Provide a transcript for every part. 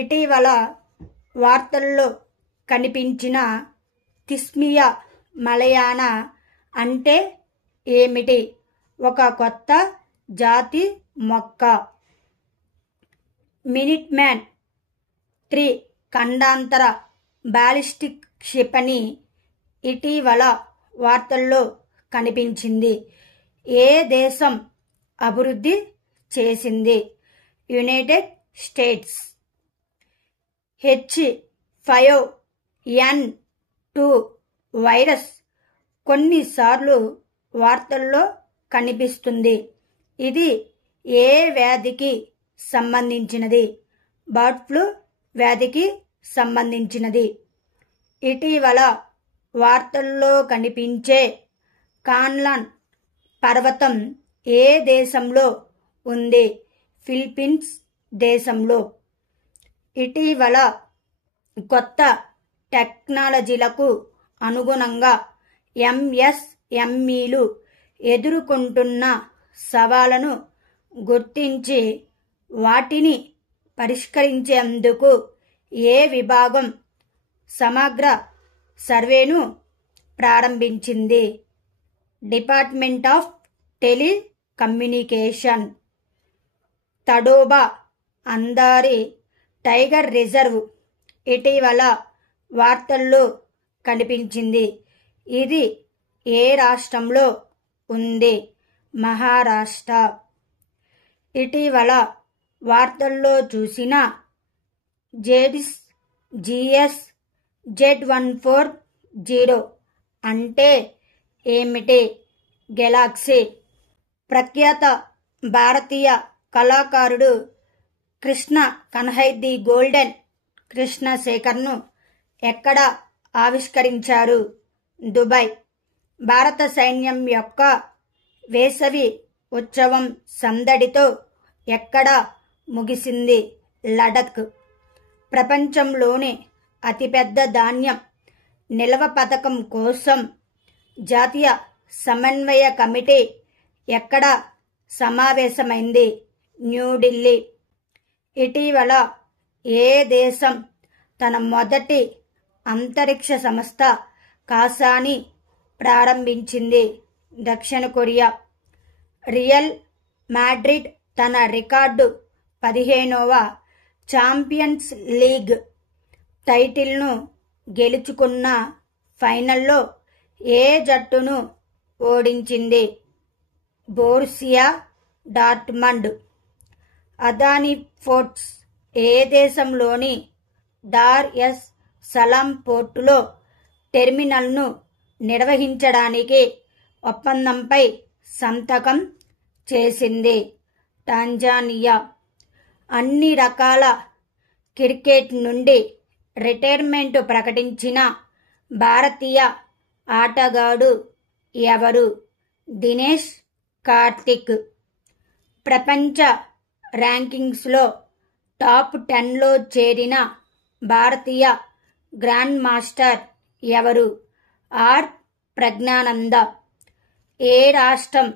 ఇటీవల వార్తల్లో కనిపించిన తిస్మియా మలయాన అంటే ఏమిటి? ఒక కొత్త జాతి మొక్క. మినిట్ మ్యాన్ 3 ఖండాంతర బాలిస్టిక్ క్షిపణి ఇటీవల వార్తల్లో కనిపించింది. ఏ దేశం అభివృద్ధి చేసింది? United states. H5N2 వైరస్ కొన్నిసార్లు వార్తల్లో కనిపిస్తుంది. ఇది ఏ వ్యాధికి సంబంధించినది? బర్డ్ ఫ్లూ వ్యాధికి సంబంధించినది. ఇటీవల వార్తల్లో కనిపించే కాన్లాన్ పర్వతం ఏ దేశంలో ఉంది? ఫిలిప్పీన్స్ దేశంలో. ఇటీవల కొత్త టెక్నాలజీలకు అనుగుణంగా ఎంఎస్ఎంఈలు ఎదుర్కొంటున్న సవాళ్లను గుర్తించి వాటిని పరిష్కరించేందుకు ఏ విభాగం సమగ్ర సర్వేను ప్రారంభించింది? Department of telecommunication. Tadoba Andhari tiger reserve ఇటీవల వార్తల్లో కనిపించింది. ఇది ఏ రాష్ట్రంలో ఉంది? మహారాష్ట్ర. ఇటీవల వార్తల్లో చూసిన GS Z140 అంటే ఏమిటి? గెలాక్సీ. ప్రఖ్యాత భారతీయ కళాకారుడు కృష్ణ కన్హై ది గోల్డెన్ కృష్ణశేఖర్ను ఎక్కడ ఆవిష్కరించారు? దుబాయ్. భారత సైన్యం యొక్క వేసవి ఉత్సవం సందడితో ఎక్కడ ముగిసింది? లడఖ్. ప్రపంచంలోని అతిపెద్ద ధాన్యం నిల్వ పథకం కోసం జాతీయ సమన్వయ కమిటీ ఎక్కడ సమావేశమైంది? న్యూఢిల్లీ. ఇటీవల ఏ దేశం తన మొదటి అంతరిక్ష సంస్థ కాసాని ప్రారంభించింది? దక్షిణ కొరియా. రియల్ మాడ్రిడ్ తన రికార్డు 15వ ఛాంపియన్స్ లీగ్ టైటిల్ను గెలుచుకున్న ఫైనల్లో ఏ జట్టును ఓడించింది? బోరుసియా డార్ట్మండ్. అదానీ పోర్ట్స్ ఏ దేశంలోని దార్ ఎస్ సలాం పోర్టులో టెర్మినల్ను నిర్వహించడానికి ఒప్పందంపై సంతకం చేసింది? టాంజానియా. అన్ని రకాల క్రికెట్ నుండి రిటైర్మెంట్ ప్రకటించిన భారతీయ ఆటగాడు ఎవరు? దినేష్ కార్తిక్. ప్రపంచ ర్యాంకింగ్స్లో టాప్ 10లో చేరిన భారతీయ గ్రాండ్ మాస్టర్ ఎవరు? ఆర్ ప్రజ్ఞానంద. ఏ రాష్ట్రం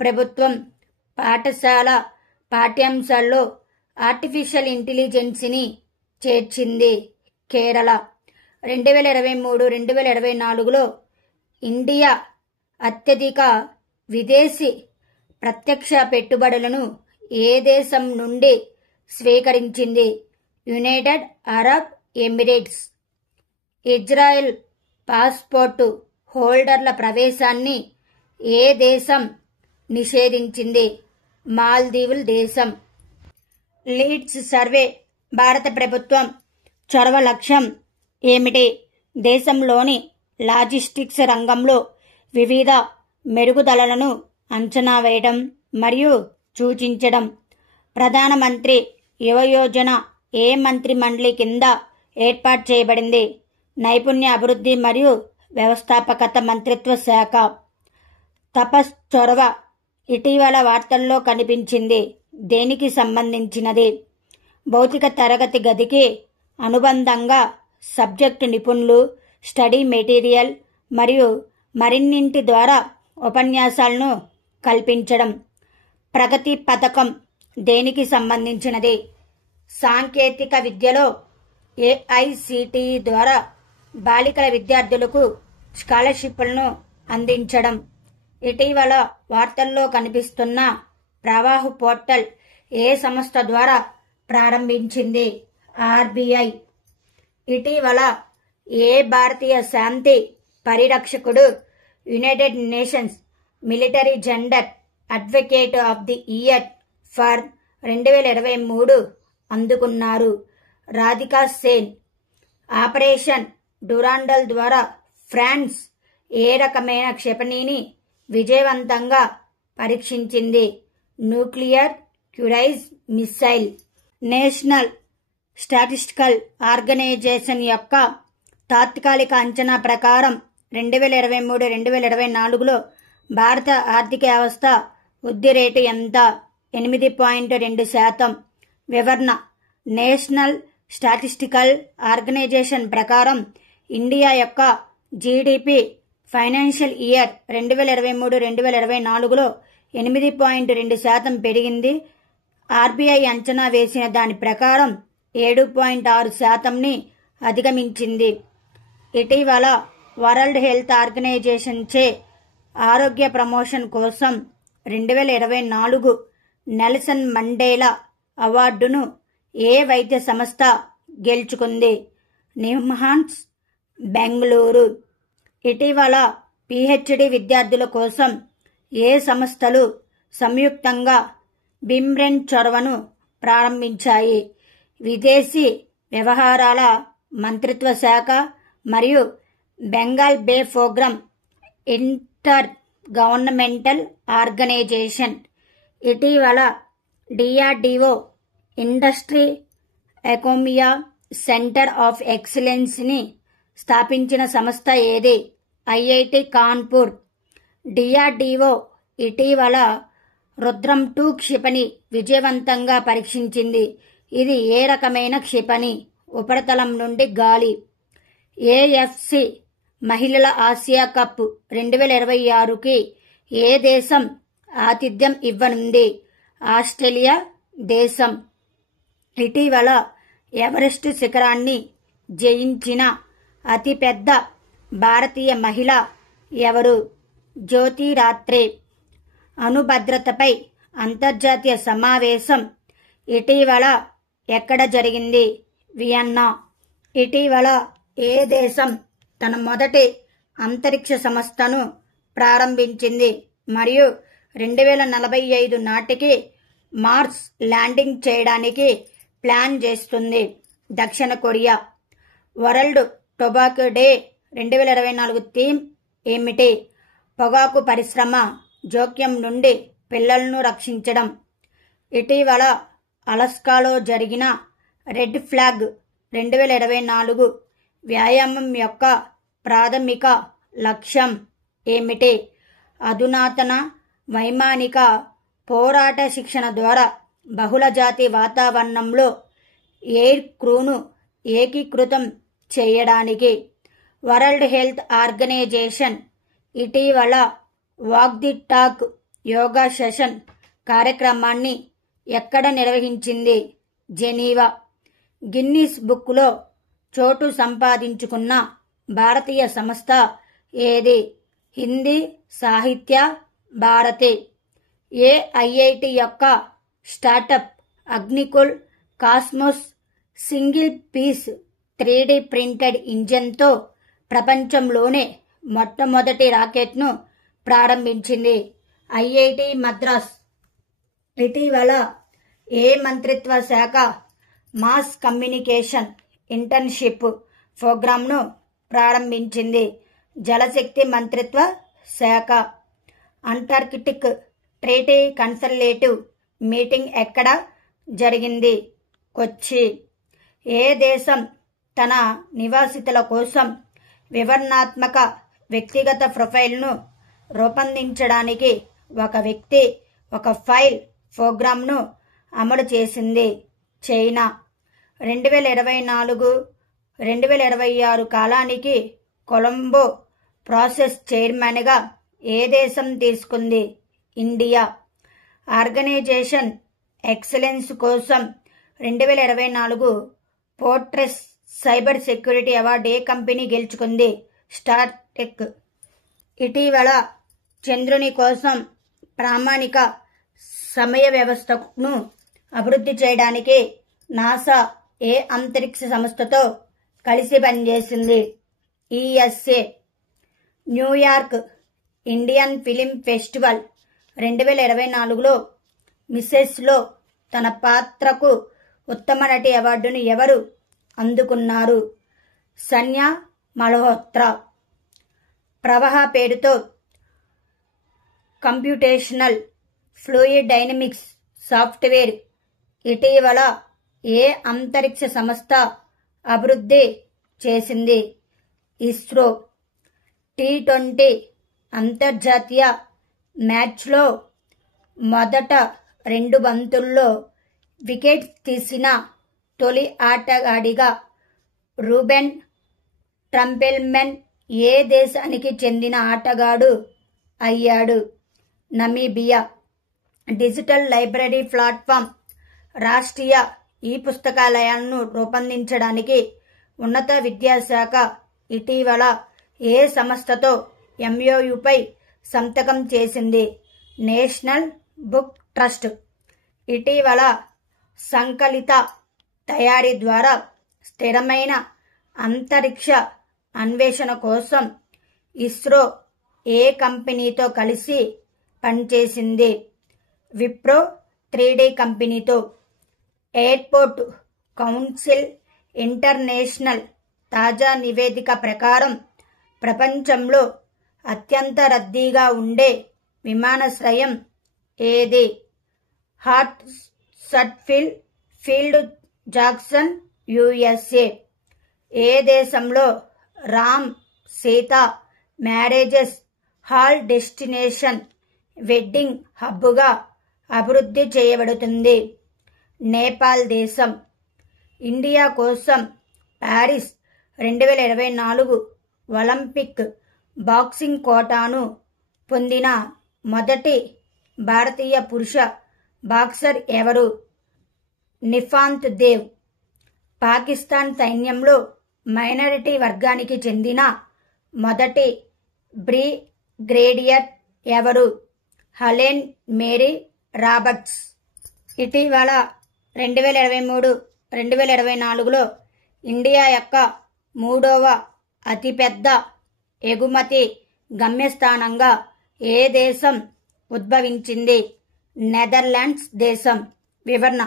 ప్రభుత్వం పాఠశాల పాఠ్యాంశాల్లో ఆర్టిఫిషియల్ ఇంటెలిజెన్స్ని చేర్చింది? కేరళ. 2023-2024లో ఇండియా అత్యధిక విదేశీ ప్రత్యక్ష పెట్టుబడులను ఏ దేశం నుండి స్వీకరించింది? United Arab Emirates. Israel passport హోల్డర్ల ప్రవేశాన్ని ఏ దేశం నిషేధించింది? మాల్దీవుల దేశం. లీడ్స్ సర్వే భారత ప్రభుత్వం చొరవ లక్ష్యం ఏమిటి? దేశంలోని లాజిస్టిక్స్ రంగంలో వివిధ మెరుగుదలలను అంచనా వేయడం మరియు సూచించడం. ప్రధానమంత్రి యువ యోజన ఏ మంత్రి మండలి కింద ఏర్పాటు చేయబడింది? నైపుణ్య అభివృద్ధి మరియు వ్యవస్థాపకత మంత్రిత్వ శాఖ. తపస్ చొరవ ఇటీవల వార్తల్లో కనిపించింది. దేనికి సంబంధించినది? భౌతిక తరగతి గదికి అనుబంధంగా సబ్జెక్టు నిపుణులు, స్టడీ మెటీరియల్ మరియు మరిన్నింటి ద్వారా ఉపన్యాసాలను కల్పించడం. ప్రగతి పథకం దేనికి సంబంధించినది? సాంకేతిక విద్యలో ఏఐసిటిఈ ద్వారా బాలికల విద్యార్థులకు స్కాలర్షిప్లను అందించడం. ఇటీవల వార్తల్లో కనిపిస్తున్న ప్రవాహ్ పోర్టల్ ఏ సంస్థ ద్వారా ప్రారంభించింది? ఆర్బీఐ. ఇటీవల ఏ భారతీయ శాంతి పరిరక్షకుడు United Nations military gender advocate of the year for 2023 అందుకున్నారు? రాధికా సేన్. ఆపరేషన్ డురాండల్ ద్వారా ఫ్రాన్స్ ఏ రకమైన క్షిపణిని విజయవంతంగా పరీక్షించింది? Nuclear cruise missile. National statistical organisation యొక్క తాత్కాలిక అంచనా ప్రకారం 2023-2024లో భారత ఆర్థిక వ్యవస్థ వృద్ధి రేటు ఎంత? 8.2%. వివరణ. నేషనల్ స్టాటిస్టికల్ ఆర్గనైజేషన్ ప్రకారం ఇండియా యొక్క జీడిపి ఫైనాన్షియల్ ఇయర్ 2023-2024లో 8.2% పెరిగింది. ఆర్బీఐ అంచనా వేసిన దాని ప్రకారం 7.6%ని అధిగమించింది. ఇటీవల వరల్డ్ హెల్త్ ఆర్గనైజేషన్ చే ఆరోగ్య ప్రమోషన్ కోసం 2024 నెల్సన్ మండేలా అవార్డును ఏ వైద్య సంస్థ గెలుచుకుంది? నిమ్హాన్స్, బెంగళూరు. ఇటీవల పిహెచ్డి విద్యార్థుల కోసం ఏ సంస్థలు సంయుక్తంగా బిమ్రెన్ చొరవను ప్రారంభించాయి? విదేశీ వ్యవహారాల మంత్రిత్వ శాఖ మరియు Bengal bay programme intergovernmental organisation. ఇటీవల DRDO industry academia centre of excellence ని స్థాపించిన సంస్థ ఏది? ఐఐటి కాన్పూర్. డిఆర్డిఓ ఇటీవల రుద్రం 2 క్షిపణి విజయవంతంగా పరీక్షించింది. ఇది ఏ రకమైన క్షిపణి? ఉపరితలం నుండి గాలి. ఏఎఫ్సి మహిళల ఆసియా కప్ 2026కి ఏ దేశం ఆతిథ్యం ఇవ్వనుంది? ఆస్ట్రేలియా దేశం. ఇటీవల ఎవరెస్ట్ శిఖరాన్ని జయించిన అతిపెద్ద భారతీయ మహిళ ఎవరు? జ్యోతి రాత్రే. అణుభద్రతపై అంతర్జాతీయ సమావేశం ఇటీవల ఎక్కడ జరిగింది? వియన్నా. ఇటీవల ఏ దేశం తన మొదటి అంతరిక్ష సంస్థను ప్రారంభించింది మరియు 2045 నాటికి మార్స్ ల్యాండింగ్ చేయడానికి ప్లాన్ చేస్తుంది? దక్షిణ Korea. World tobacco day 2024 theme ఏమిటి? పొగాకు పరిశ్రమ జోక్యం నుండి పిల్లలను రక్షించడం. ఇటీవల అలాస్కాలో జరిగిన రెడ్ ఫ్లాగ్ 2024 వ్యాయామం యొక్క ప్రాథమిక లక్ష్యం ఏమిటి? అధునాతన వైమానిక పోరాట శిక్షణ ద్వారా బహుళజాతి వాతావరణంలో ఎయిర్ క్రూను ఏకీకృతం చేయడానికి. వరల్డ్ హెల్త్ ఆర్గనైజేషన్ ఇటీవల walk the talk yoga session కార్యక్రమాన్ని ఎక్కడ నిర్వహించింది? జెనీవా. గిన్నిస్ బుక్లో చోటు సంపాదించుకున్న భారతీయ సంస్థ ఏది? హిందీ సాహిత్య భారతి. ఏ ఐఐటి యొక్క startup Agnikul Cosmos single piece 3D printed ఇంజన్తో ప్రపంచంలోనే మొట్టమొదటి రాకెట్ను ప్రారంభించింది? ఐఐటి మద్రాస్. ఇటీవల ఏ మంత్రిత్వ శాఖ మాస్ కమ్యూనికేషన్ ఇంటర్న్షిప్ ప్రోగ్రాంను ప్రారంభించింది? జలశక్తి మంత్రిత్వ శాఖ. అంటార్కిటిక్ ట్రీటీ కన్సల్టేటివ్ మీటింగ్ ఎక్కడ జరిగింది? కొచ్చి. ఏ దేశం తన నివాసితుల కోసం వివరణాత్మక వ్యక్తిగత ప్రొఫైల్ను రూపొందించడానికి ఒక వ్యక్తి ఒక ఫైల్ ప్రోగ్రాంను అమలు చేసింది? చైనా. 2024-2026 కాలానికి కొలంబో ప్రాసెస్ చైర్మన్గా ఏ దేశం తీసుకుంది? ఇండియా. ఆర్గనైజేషన్ ఎక్సలెన్స్ కోసం 2024 ఫోర్ట్రెస్ సైబర్ సెక్యూరిటీ అవార్డు ఏ కంపెనీ గెలుచుకుంది? స్టార్టెక్. ఇటీవల చంద్రుని కోసం ప్రామాణిక సమయ వ్యవస్థను అభివృద్ధి చేయడానికి నాసా ఏ అంతరిక్ష సంస్థతో కలిసి పనిచేసింది? ESA. New York Indian film festival 2024లో మిసెస్లో తన పాత్రకు ఉత్తమ నటి అవార్డును ఎవరు అందుకున్నారు? సన్యా మల్హోత్రా. ప్రవాహ పేరుతో కంప్యూటేషనల్ ఫ్లూయిడ్ డైనమిక్స్ సాఫ్ట్వేర్ ఇటీవల ఏ అంతరిక్ష సంస్థ అభివృద్ధి చేసింది? ఇస్రో. T20 అంతర్జాతీయ మ్యాచ్లో మొదట 2 బంతుల్లో వికెట్ తీసిన తొలి ఆటగాడిగా రూబెన్ ట్రంపెల్మెన్ ఏ దేశానికి చెందిన ఆటగాడు అయ్యాడు? Namibia. Digital library platform Rashtriya ఈ పుస్తకాలయాలను రూపొందించడానికి ఉన్నత విద్యాశాఖ ఇటీవల ఏ సంస్థతో MOUపై సంతకం చేసింది? National book trust. ఇటీవల సంకలిత తయారీ ద్వారా స్థిరమైన అంతరిక్ష అన్వేషణ కోసం ఇస్రో ఏ కంపెనీతో కలిసి పనిచేసింది? విప్రో 3D కంపెనీతో. ఎయిర్పోర్ట్ కౌన్సిల్ ఇంటర్నేషనల్ తాజా నివేదిక ప్రకారం ప్రపంచంలో అత్యంత రద్దీగా ఉండే విమానాశ్రయం ఏది? Heart field Jackson, USA. ఏ దేశంలో Ram Sita marriages hall destination wedding హబ్గా అభివృద్ధి చేయబడుతుంది? నేపాల్ దేశం. ఇండియా కోసం ప్యారిస్ 2024 ఒలింపిక్ బాక్సింగ్ కోటాను పొందిన మొదటి భారతీయ పురుష బాక్సర్ ఎవరు? నిఫాంత్ దేవ్. పాకిస్తాన్ సైన్యంలో మైనారిటీ వర్గానికి చెందిన మొదటి బ్రిగేడియర్ ఎవరు? హలెన్ మేరీ రాబర్ట్స్. ఇటీవల 2023-2024లో ఇండియా యొక్క 3వ అతిపెద్ద ఎగుమతి గమ్యస్థానంగా ఏ దేశం ఉద్భవించింది? నెదర్లాండ్స్ దేశం. వివరణ.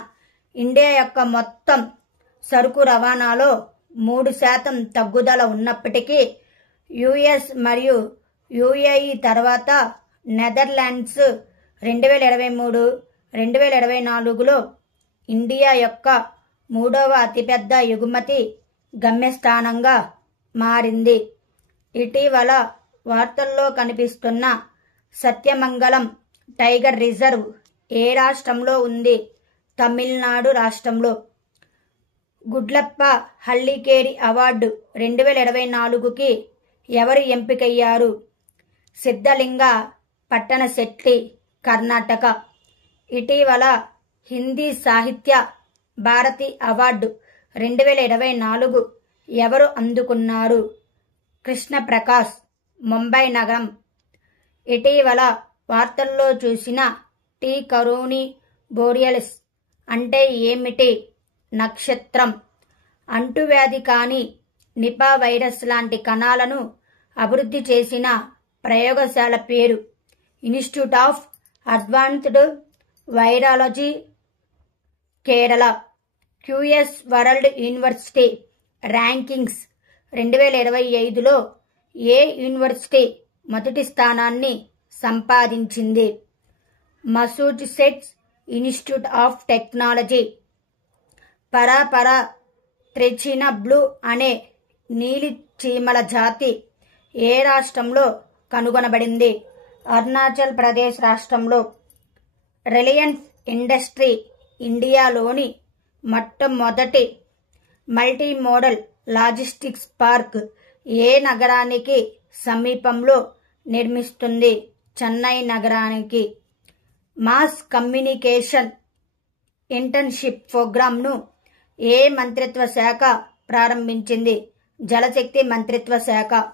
ఇండియా యొక్క మొత్తం సరుకు రవాణాలో 3% తగ్గుదల ఉన్నప్పటికీ US మరియు UAE తర్వాత నెదర్లాండ్స్ 2023-2024లో ఇండియా యొక్క 3వ అతిపెద్ద ఎగుమతి గమ్యస్థానంగా మారింది. ఇటీవల వార్తల్లో కనిపిస్తున్న సత్యమంగళం టైగర్ రిజర్వ్ ఏ రాష్ట్రంలో ఉంది? తమిళనాడు రాష్ట్రంలో. గుడ్లప్ప హల్లికేరి అవార్డు 2024కి ఎవరు ఎంపికయ్యారు? సిద్ధలింగ పట్టణశెట్టి, కర్ణాటక. ఇటీవల హిందీ సాహిత్య భారతి అవార్డు 2024 ఎవరు అందుకున్నారు? కృష్ణ ప్రకాశ్, ముంబై నగరం. ఇటీవల వార్తల్లో చూసిన టీ కరోని బోరియలిస్ అంటే ఏమిటి? నక్షత్రం. అంటువ్యాధి కాని నిపా వైరస్ లాంటి కణాలను అభివృద్ధి చేసిన ప్రయోగశాల పేరు? Institute of advanced virology, Kerala. QS world university rankings 2025లో ఏ యూనివర్సిటీ మొదటి స్థానాన్ని సంపాదించింది? Massachusetts institute of technology. పరాపరా త్రెచిన బ్లూ అనే నీలి చీమల జాతి ఏ రాష్ట్రంలో కనుగొనబడింది? అరుణాచల్ ప్రదేశ్ రాష్ట్రంలో. రిలయన్స్ ఇండస్ట్రీ ఇండియాలోని మొట్టమొదటి మల్టీ మోడల్ లాజిస్టిక్స్ పార్క్ ఏ నగరానికి సమీపంలో నిర్మిస్తుంది. చెన్నై నగరానికి మాస్ కమ్యూనికేషన్ ఇంటర్న్షిప్ ప్రోగ్రాంను ఏ మంత్రిత్వ శాఖ ప్రారంభించింది? జలశక్తి మంత్రిత్వ శాఖ.